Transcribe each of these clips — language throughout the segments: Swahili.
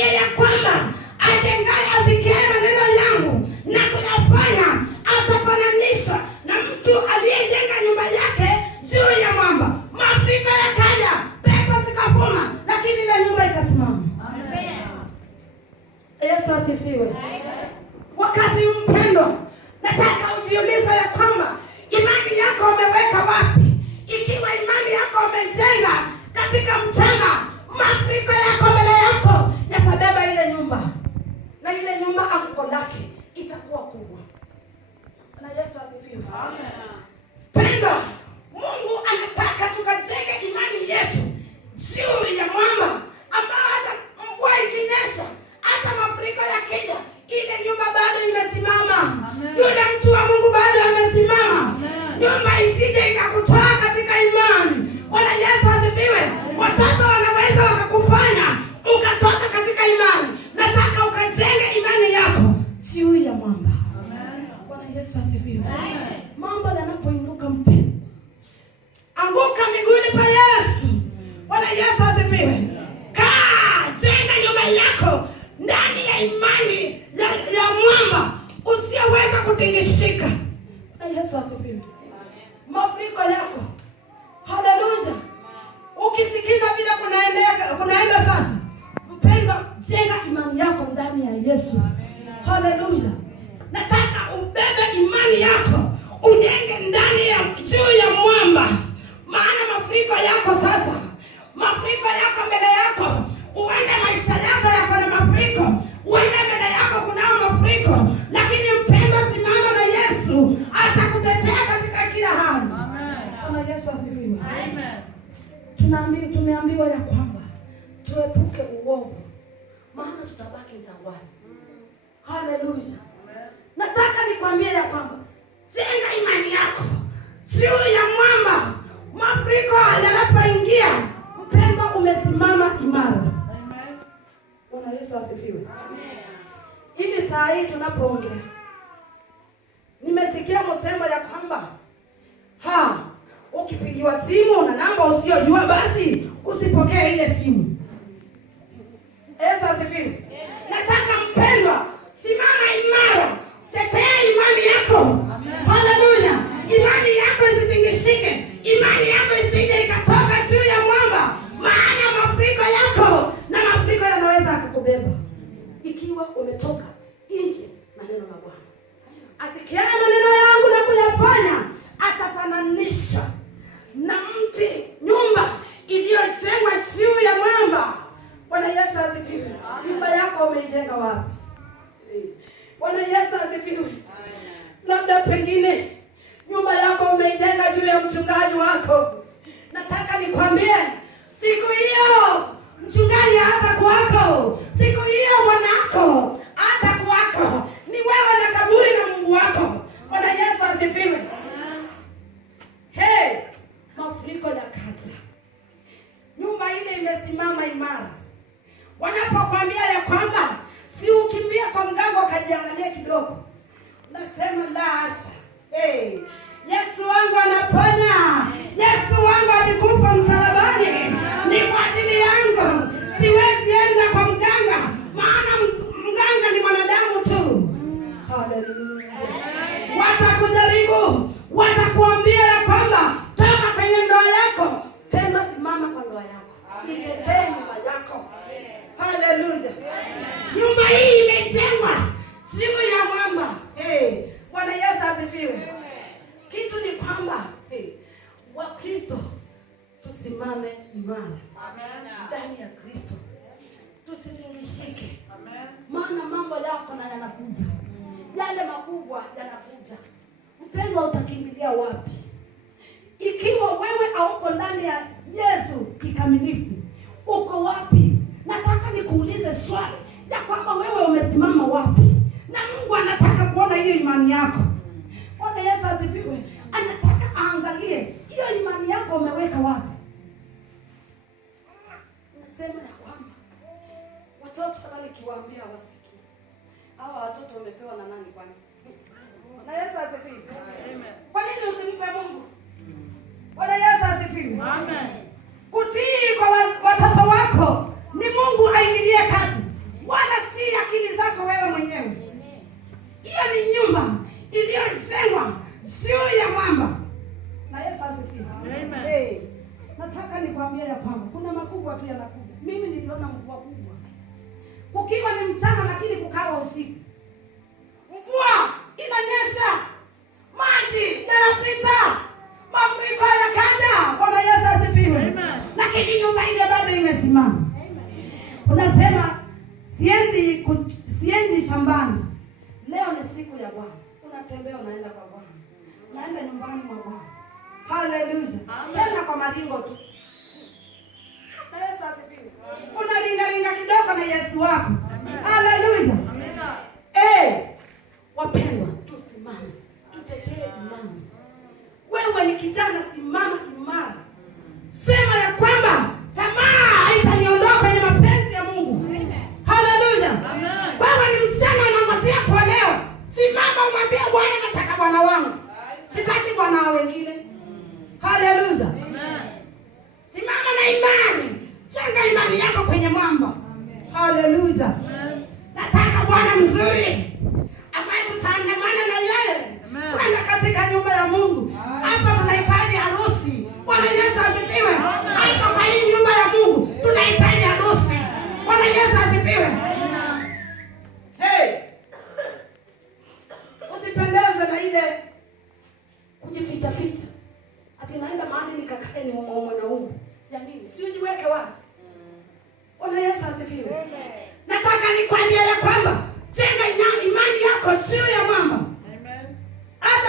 nikwambie ya kwamba ajengaye asikiaye maneno yangu na kuyafanya atafananishwa na mtu aliyejenga nyumba yake juu ya mwamba. Mafuriko yakaja, pepo zikavuma, lakini ile nyumba ikasimama. Amen. Yesu asifiwe. Wakati mpendwa, nataka ujiulize ya kwamba imani yako umeweka wapi? Ikiwa imani yako umejenga katika mchanga, mafuriko yako mbele yako yatabeba ile nyumba, na ile nyumba anguko lake itakuwa kubwa. Na Yesu asifiwe. Amen. Pendo, Mungu anataka tukajenge imani yetu juu ya mwamba ambao hata mvua ikinyesha, hata mafuriko yakija, ile nyumba bado imesimama. Yule mtu wa Mungu bado amesimama. Nyumba isije ikakutoa katika imani. Bwana Yesu asifiwe. Watoto wanaweza wakakufanya ukatoka katika imani. Nataka ukajenge imani yako juu ya mwamba. Bwana Yesu asifiwe. Mambo yanapoinuka mpendo, anguka miguuni pa Yesu. Bwana Yesu asifiwe. Kaa, jenga nyumba yako ndani ya imani ya mwamba usiyoweza kutingishika. Bwana Yesu asifiwe. Mafuriko yako, haleluya, ukisikiza vile kunaenda sasa, mpendwa, jenga imani yako ndani ya Yesu. Haleluya. Nataka ubebe imani yako ujenge ndani ya juu ya mwamba. Maana mafuriko yako sasa, mafuriko yako mbele yako, uende maisha yako yako na mafuriko, uende mbele yako kunao mafuriko, lakini mpendwa, simama na Yesu atakutetea katika kila hali. Amen. Yesu asifiwe. Amen. Tumeambiwa ya kwamba tuepuke uovu, maana tutabaki jangwani. Haleluya. Nataka nikwambie ya kwamba jenga imani yako juu ya mwamba. Mafuriko yanapoingia, mpendwa, umesimama imara. Amen. Bwana Yesu asifiwe. Amen. Hivi saa hii tunapoongea, nimesikia msemo ya kwamba ukipigiwa simu na namba usiyojua, basi usipokee ile simu. Yesu asifiwe. Nataka mpendwa, simama imara, tetea imani yako. Haleluya. Imani yako isitingishike, imani yako isije ikatoka juu ya mwamba, maana mafuriko yako na mafuriko yanaweza kukubeba ikiwa umetoka nje na neno la Bwana. Asikia maneno yangu na kuyafanya, atafananisha na mti, nyumba iliyojengwa juu ya mwamba. Bwana Yesu asifiwe. Nyumba yako umeijenga wapi? Bwana Yesu asifiwe. Labda pengine nyumba yako umeijenga juu ya mchungaji wako. Nataka nikwambie, siku hiyo mchungaji hata kwako, siku hiyo mwanako hata kwako, ni wewe na kaburi na Mungu wako. Bwana Yesu asifiwe. Mafuriko yakaja, nyumba ile imesimama imara. Wanapokuambia ya kwamba si ukimbia kwa mganga ukajiangalia kidogo, nasema la hasha. Yesu wangu anaponya. Yesu wangu alikufa msalabani ni kwa ajili yangu. Siwezi enda kwa mganga, maana mganga ni mwanadamu tu. Haleluya. Watakujaribu, watakuambia ya kwamba toka kwenye ndoa yako. Penda, simama kwa ndoa yako, itetee nyumba yako. Haleluya. Nyumba hii imejengwa juu ya mwamba. Bwana Yesu asifiwe. Kitu ni kwamba Wakristo tusimame imara ndani ya Kristo, tusitingishike. Maana mambo yako na yanakuja, yale makubwa yanakuja. Mpendwa, utakimbilia wapi ikiwa wewe hauko ndani ya Yesu kikamilifu? Uko wapi? Nataka nikuulize swali ya kwamba wewe umesimama wapi, na Mungu anataka kuona hiyo imani yako. Bwana Yesu asifiwe. Anataka aangalie hiyo imani yako umeweka wapi. Nasema ya kwamba watoto hata nikiwaambia wasiki, hawa watoto wamepewa na nani kwani? Bwana Yesu asifiwe. Amen. Kwa nini usimpe Mungu? Bwana Yesu asifiwe. Amen. Kutii kwa watoto wako ni Mungu aingilie kati. nyumba iliyojengwa juu ya mwamba. Na Yesu asifiwe. Amen. Nataka nikwambie ya kwamba kuna makubwa pia yanakuja. Mimi niliona mvua kubwa. Kukiwa ni mchana lakini kukawa usiku. Mvua inanyesha, maji yanapita, mafuriko yakaja. Bwana Yesu asifiwe. Lakini nyumba ile bado imesimama. Unasema siendi shambani. Leo ni siku ya Bwana. Unatembea unaenda kwa Bwana. Unaenda nyumbani mwa Bwana. Haleluya. Tena kwa maringo tu. Yesu asifiwe. Unalingalinga kidogo na Yesu wako. Haleluya. Wapendwa, tusimame. Tutetee imani. Wewe ni kijana, simama imara. Sema ya kwamba tamaa haitaniondoa kwenye mapenzi ya Mungu. Haleluya. Wewe ni msichana unangojea kuolewa. Simama umwambie Bwana, nataka bwana wangu. Sitaki bwana wa wengine. Haleluya. Simama na imani. Jenga imani yako kwenye mwamba. Haleluya. Nataka bwana mzuri ambaye tutaandamana na yeye kwenda katika nyumba ya Mungu. Hapa tunahitaji harusi. Bwana Yesu asifiwe. Hapa kwa hii nyumba ya Mungu tunahitaji harusi. Bwana Yesu asifiwe. Usipendezwe na ile kujificha ficha. Ati naenda mahali nikakae ni mwanaume. Ya nini? Si ujiweke wazi. Bwana Yesu asifiwe. Nataka nikwambie ya kwamba jenga imani yako juu ya mwamba. Amen. Hata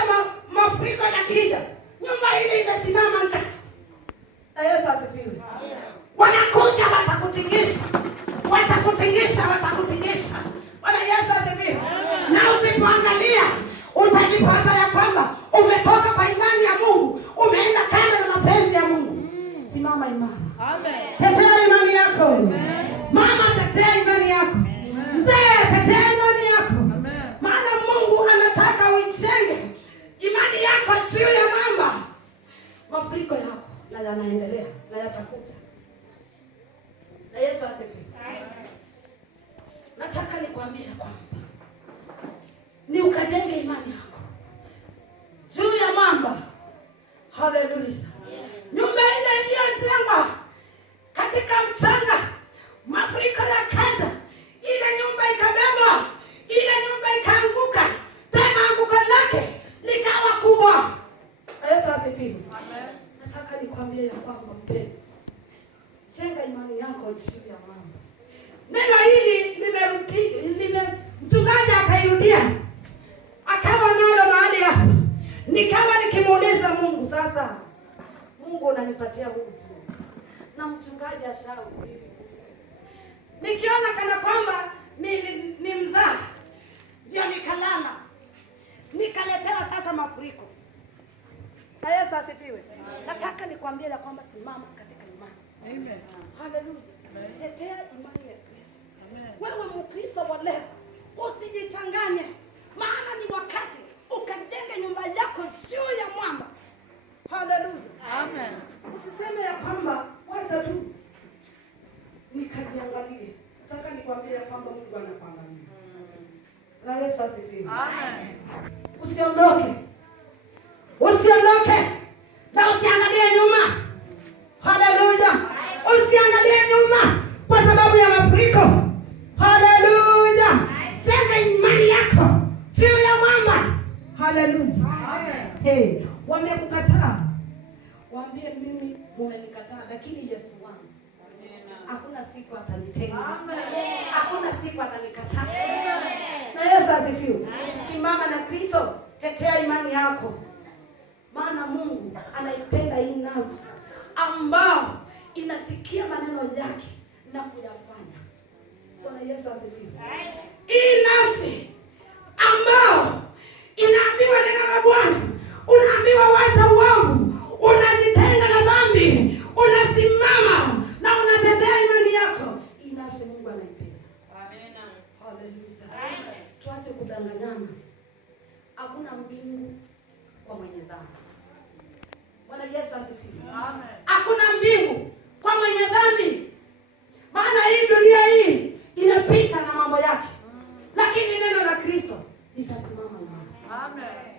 mafuriko yakija, nyumba ile imesimama ndani. Na Yesu asifiwe. Wanakuja watakutingisha. Watakutingisha. Bwana Yesu asifiwe. Na usipoangalia utajipata ya kwamba umetoka kwa imani ya Mungu, umeenda kando na mapenzi ya Mungu. Simama imara. Amen. Tetea imani yako. Amen. Mama, tetea imani yako. Mzee, tetea imani yako. Amen. Maana Mungu anataka uijenge imani yako juu ya mwamba. Mafuriko yako na yanaendelea na yatakuja. Na Yesu asifiwe. Nataka nikwambie kwamba ni ukajenge imani yako juu ya mwamba. Haleluya. Nyumba ile iliyojengwa katika mchanga, mafuriko yakaja, ile nyumba ikabebwa, ile nyumba ikaanguka, tena anguko lake likawa kubwa. Yesu asifiwe. Amen. Nataka nikwambie ya kwamba mpendwa, jenga imani yako juu ya mwamba. Neno hili mchungaji akairudia, akawa nalo mahali hapa. Nikawa nikimuuliza Mungu, sasa Mungu unanipatia huu na mchungaji ashahubiri. Nikiona kana kwamba ni mzaa, ndio nikalala. Nikaletewa sasa mafuriko. Na Yesu asifiwe. Nataka nikwambie la kwamba simama katika imani. Amen. Haleluya. Tetea imani ya Kristo. Amen. Wewe Mkristo wa leo, usijichanganye. Maana ni wakati ukajenge nyumba yako juu ya mwamba. Haleluya. Amen. Usiseme ya kwamba wacha tu nikajiangalie. Nataka nikwambie ya kwamba Mungu anakuangalia. Na Yesu asifiwe. Amen. Usiondoke. Na usiangalie nyuma. Haleluya. Usiangalie nyuma kwa sababu ya mafuriko. Haleluya. Jenga imani yako juu ya mwamba. Haleluya. Amen. Wamekukataa. Waambie mimi umenikataa, lakini Yesu wangu hakuna siku atanitenga. Hakuna siku atanikataa. Na Yesu asifiwe. Simama na Kristo, tetea imani yako. Maana Mungu anaipenda hii nafsi ambao inasikia maneno yake na kuyafanya. Bwana Yesu asifiwe. Hii nafsi ambao inaambiwa neno la Bwana, unaambiwa wacha uovu, unajitenga na dhambi, unasimama na unatetea imani yako. Hii nafsi Mungu anaipenda. Amen. Haleluya. Tuache kudanganyana. Hakuna mbingu kwa mwenye dhambi. Bwana Yesu asifiwe. Amen. Hakuna mbingu kwa mwenye dhambi. Maana hii dunia hii inapita na mambo yake. Lakini neno la Kristo litasimama imara. Amen.